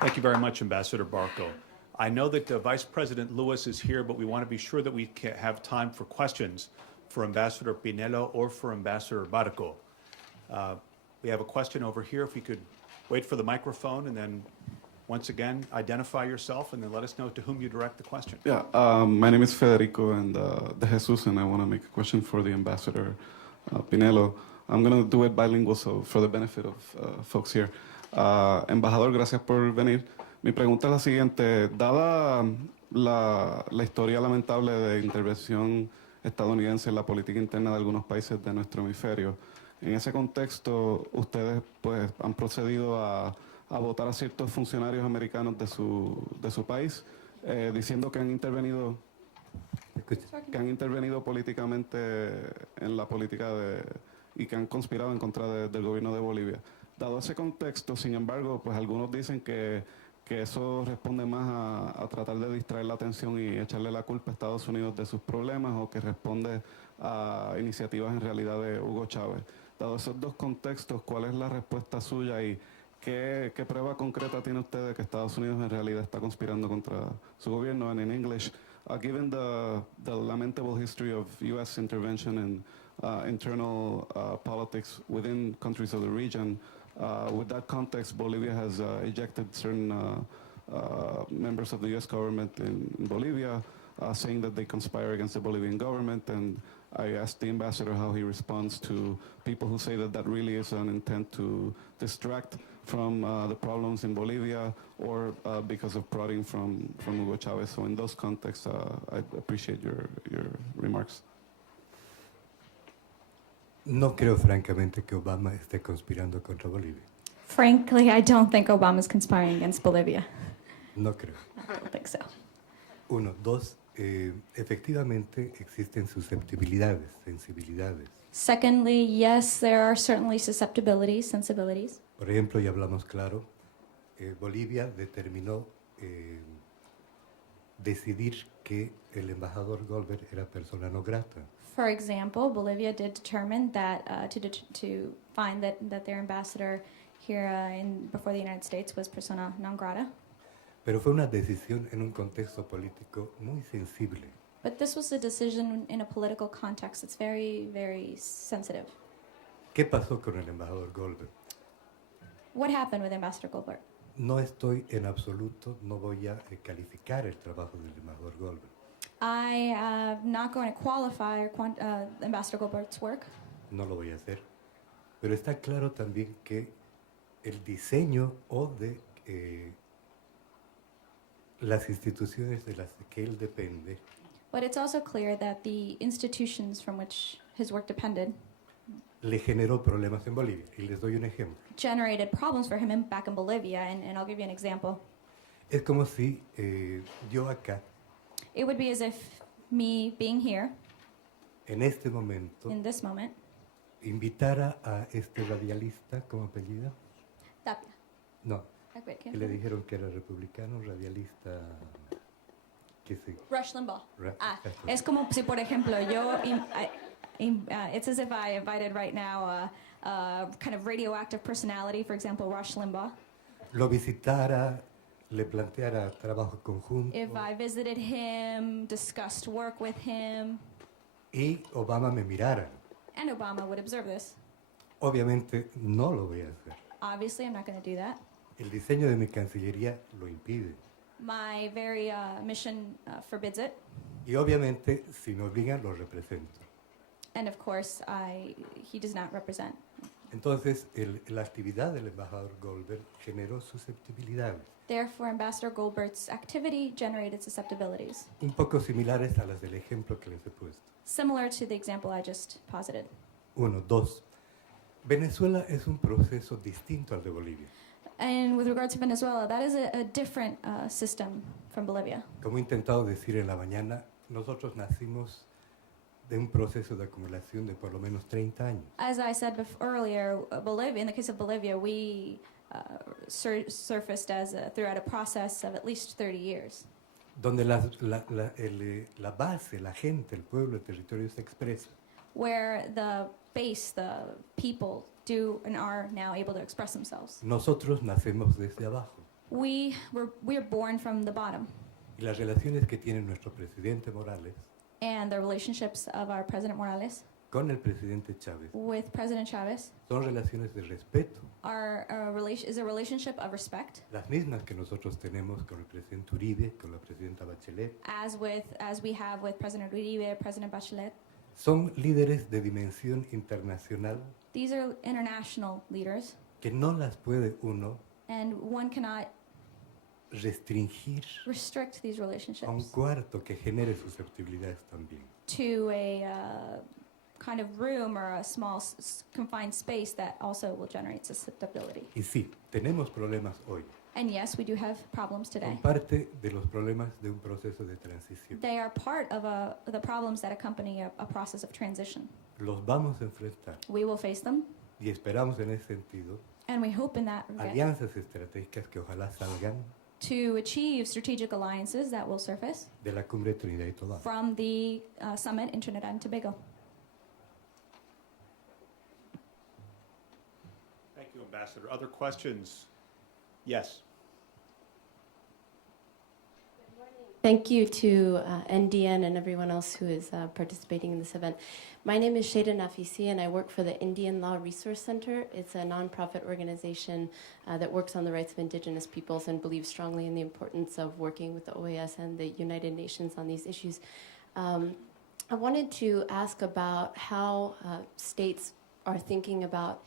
Thank you very much, Ambassador Barco. I know that Vice President Lewis is here, but we want to be sure that we have time for questions for Ambassador Pinelo or for Ambassador Barco. We have a question over here. If we could wait for the microphone and then once again identify yourself and then let us know to whom you direct the question. Yeah, my name is Federico and De Jesus, and I want to make a question for the Ambassador Pinelo. I'm going to do it bilingual, so for the benefit of folks here. Embajador, gracias por venir. Mi pregunta es la siguiente. Dada la historia lamentable de intervención estadounidense en la política interna de algunos países de nuestro hemisferio, en ese contexto, ustedes pues, han procedido a votar a ciertos funcionarios americanos de su país, diciendo que han intervenido políticamente en la política y que han conspirado en contra del gobierno de Bolivia. Dado ese contexto, sin embargo, pues algunos dicen que eso responde más a tratar de distraer la atención y echarle la culpa a Estados Unidos de sus problemas, o que responde a iniciativas en realidad de Hugo Chávez. Dado esos dos contextos, ¿cuál es la respuesta suya y qué prueba concreta tiene usted de que Estados Unidos en realidad está conspirando contra su gobierno? And in English, given the lamentable history of U.S. intervention in internal politics within countries of the region, with that context, Bolivia has ejected certain members of the U.S. government in Bolivia, saying that they conspire against the Bolivian government. And I asked the ambassador how he responds to people who say that really is an intent to distract from the problems in Bolivia, or because of prodding from Hugo Chávez. So in those contexts, I appreciate your remarks. No creo francamente que Obama esté conspirando contra Bolivia. Frankly, I don't think Obama is conspiring against Bolivia. No creo. I don't think so. Uno. Dos, efectivamente existen susceptibilidades, sensibilidades. Secondly, yes, there are certainly susceptibilities, sensibilities. Por ejemplo, ya hablamos claro, Bolivia determinó decidir que el embajador Goldberg era persona no grata. For example, Bolivia did determine that to find that their ambassador here before the United States was persona non grata. Pero fue una decisión en un contexto político muy sensible. But this was a decision in a political context. It's very, very sensitive. ¿Qué pasó con el embajador Goldberg? What happened with Ambassador Goldberg? No estoy en absoluto, no voy a calificar el trabajo del embajador Goldberg. I am not going to qualify Ambassador Goldberg's work. No lo voy a hacer. Pero está claro también que el diseño de las instituciones de las que él depende. But it's also clear that the institutions from which his work depended le generó problemas en Bolivia. Y les doy un ejemplo. Generated problems for him back in Bolivia, and I'll give you an example. Es como si yo acá, It would be as if me being here, en este momento, in this moment, invitara a este radialista, ¿cómo apellida? Tapia. No, que le dijeron que era republicano, radialista, que sí. Rush Limbaugh. Es como si, por ejemplo, it's as if I invited right now a kind of radioactive personality, for example, Rush Limbaugh. Lo visitara, le planteara trabajo conjunto. If I visited him, discussed work with him. Y Obama me mirara. And Obama would observe this. Obviamente no lo voy a hacer. Obviously, I'm not going to do that. El diseño de mi cancillería lo impide. My very mission forbids it. Y obviamente, si me obligan, lo represento. And of course, he does not represent. Entonces, la actividad del embajador Goldberg generó susceptibilidades. Therefore, Ambassador Goldberg's activity generated susceptibilities. Un poco similares a las del ejemplo que les he puesto. Similar to the example I just posited. Uno. Dos. Venezuela es un proceso distinto al de Bolivia. And with regard to Venezuela, that is a different system from Bolivia. Como he intentado decir en la mañana, nosotros nacimos de un proceso de acumulación de por lo menos 30 años. As I said earlier, Bolivia, in the case of Bolivia, we surfaced throughout a process of at least 30 years. Donde la base, la gente, el pueblo, el territorio se expresa. Where the base, the people do and are now able to express themselves. Nosotros nacemos desde abajo. We are born from the bottom, Y las relaciones que tiene nuestro presidente Morales and the relationships of our President Morales con el presidente Chávez with President Chavez son relaciones de respeto, is a relationship of respect, las mismas que nosotros tenemos con el presidente Uribe, con la presidenta Bachelet. as we have with President Uribe, President Bachelet. Son líderes de dimensión internacional These are international leaders, que no las puede uno and one cannot restringir restrict these a un relationships cuarto que genere susceptibilidades también. to a kind of room or a small confined space that also will generate susceptibility. Y sí, tenemos problemas hoy. And yes, we do have problems today. Son parte de los problemas de un proceso de transición. They are part of the problems that accompany a process of transition. Los vamos a enfrentar We will face them, y esperamos en ese sentido and we hope in that regard alianzas estratégicas que ojalá salgan to achieve strategic alliances that will surface de la cumbre de Trinidad y Tobago. from the summit in Trinidad and Tobago. Thank you, Ambassador. Other questions? Yes. Thank you to NDN and everyone else who is participating in this event. My name is Sheda Nafisi, and I work for the Indian Law Resource Center. It's a nonprofit organization that works on the rights of indigenous peoples and believes strongly in the importance of working with the OAS and the United Nations on these issues. I wanted to ask about how states are thinking about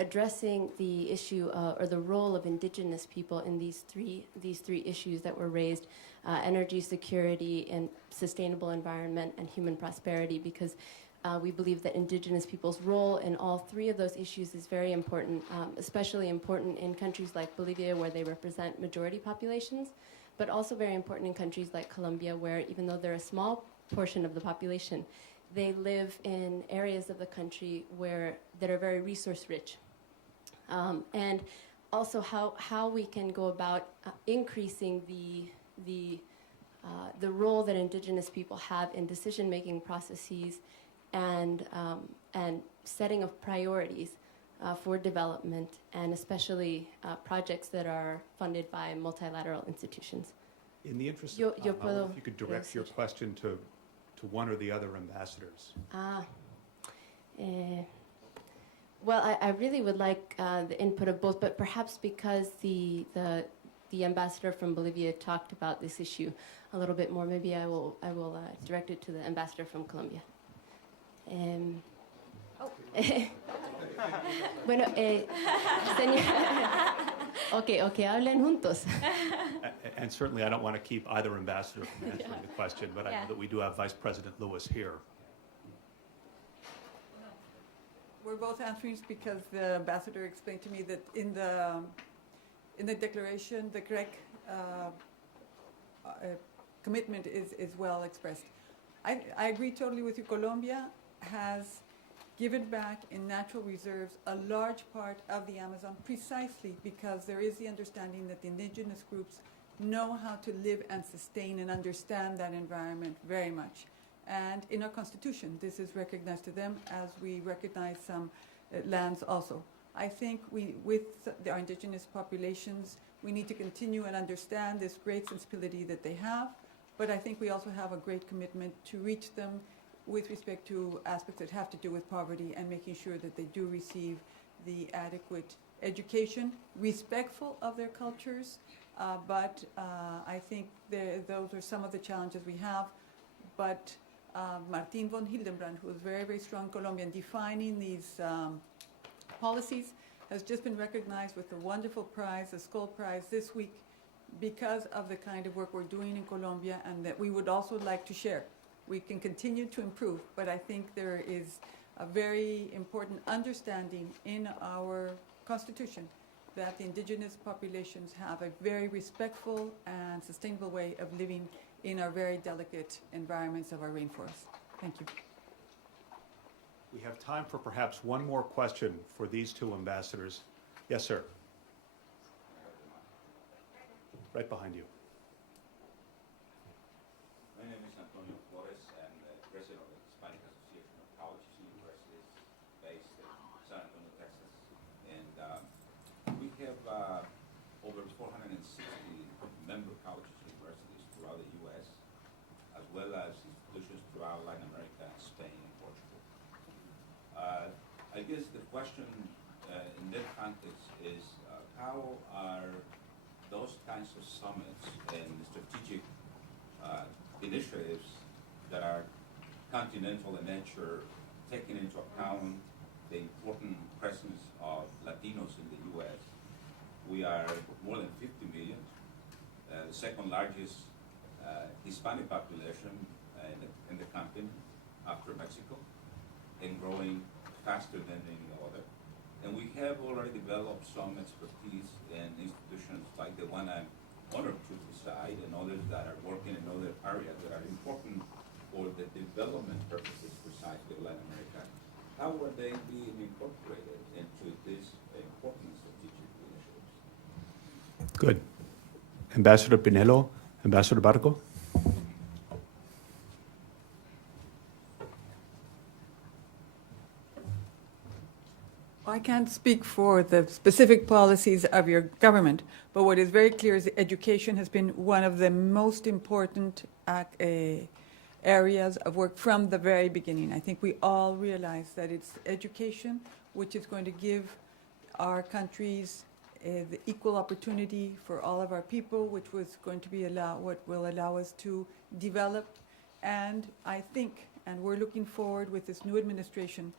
addressing the issue or the role of indigenous people in these three issues that were raised: energy security and sustainable environment and human prosperity, because we believe that indigenous people's role in all three of those issues is very important, especially important in countries like Bolivia, where they represent majority populations, but also very important in countries like Colombia, where even though they're a small portion of the population, they live in areas of the country that are very resource rich. And also how we can go about increasing the role that indigenous people have in decision-making processes and setting of priorities for development, and especially projects that are funded by multilateral institutions. In the interest Yo of time, puedo if you could direct your question to one or the other ambassadors. Well, I really would like the input of both, but perhaps because the ambassador from Bolivia talked about this issue a little bit more, maybe I will direct it to the ambassador from Colombia. Bueno, señor. Okay, hablen juntos. And certainly, I don't want to keep either ambassador from answering the question, but I know that we do have Vice President Lewis here. We're both answering because the ambassador explained to me that in the declaration, the correct commitment is well expressed. I agree totally with you. Colombia has given back in natural reserves a large part of the Amazon precisely because there is the understanding that the indigenous groups know how to live and sustain and understand that environment very much. And in our constitution, this is recognized to them as we recognize some lands also. I think with our indigenous populations, we need to continue and understand this great sensibility that they have, but I think we also have a great commitment to reach them with respect to aspects that have to do with poverty and making sure that they do receive the adequate education, respectful of their cultures, but I think those are some of the challenges we have. But Martin von Hildenbrand, who is very, very strong Colombian, defining these policies, has just been recognized with a wonderful prize, the Skoll Prize, this week because of the kind of work we're doing in Colombia and that we would also like to share. We can continue to improve, but I think there is a very important understanding in our Constitution that the indigenous populations have a very respectful and sustainable way of living in our very delicate environments of our rainforests. Thank you. We have time for perhaps one more question for these two ambassadors. Yes, sir. Right behind you. My name is Antonio Flores. I'm the president of the Hispanic Association of Colleges and Universities based in San Antonio, Texas. And we have over 460 member colleges and universities throughout the U.S., as well as institutions throughout Latin America, Spain, and Portugal. I guess the question in that context is how are those kinds of summits and strategic initiatives that are continental in nature, taking into account the important presence of Latinos in the U.S. We are more than 50 million, the second largest Hispanic population in the continent after Mexico, and growing faster than any other. And we have already developed some expertise in institutions like the one I'm honored to preside, and others that are working in other areas that are important for the development purposes precisely of Latin America. How are they being incorporated into these important strategic initiatives? Good. Ambassador Pinelo, Ambassador Barco. I can't speak for the specific policies of your government, but what is very clear is that education has been one of the most important areas of work from the very beginning. I think we all realize that it's education which is going to give our countries the equal opportunity for all of our people, which was going to be what will allow us to develop. And I think, and we're looking forward with this new administration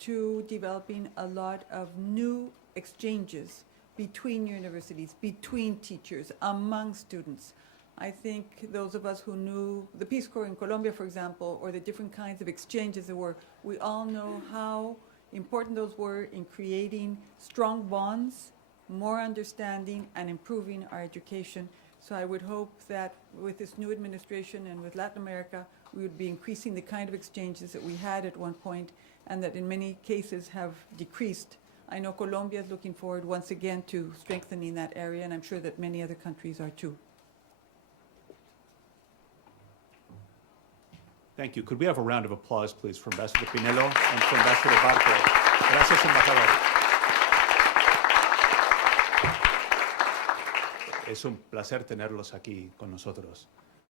to developing a lot of new exchanges between universities, between teachers, among students. I think those of us who knew the Peace Corps in Colombia, for example, or the different kinds of exchanges there were, we all know how important those were in creating strong bonds, more understanding, and improving our education. So I would hope that with this new administration and with Latin America, we would be increasing the kind of exchanges that we had at one point, and that in many cases have decreased. I know Colombia is looking forward once again to strengthening that area, and I'm sure that many other countries are too. Thank you. Could we have a round of applause, please, for Ambassador Pinelo and for Ambassador Barco? Gracias, embajador. Es un placer tenerlos aquí con nosotros.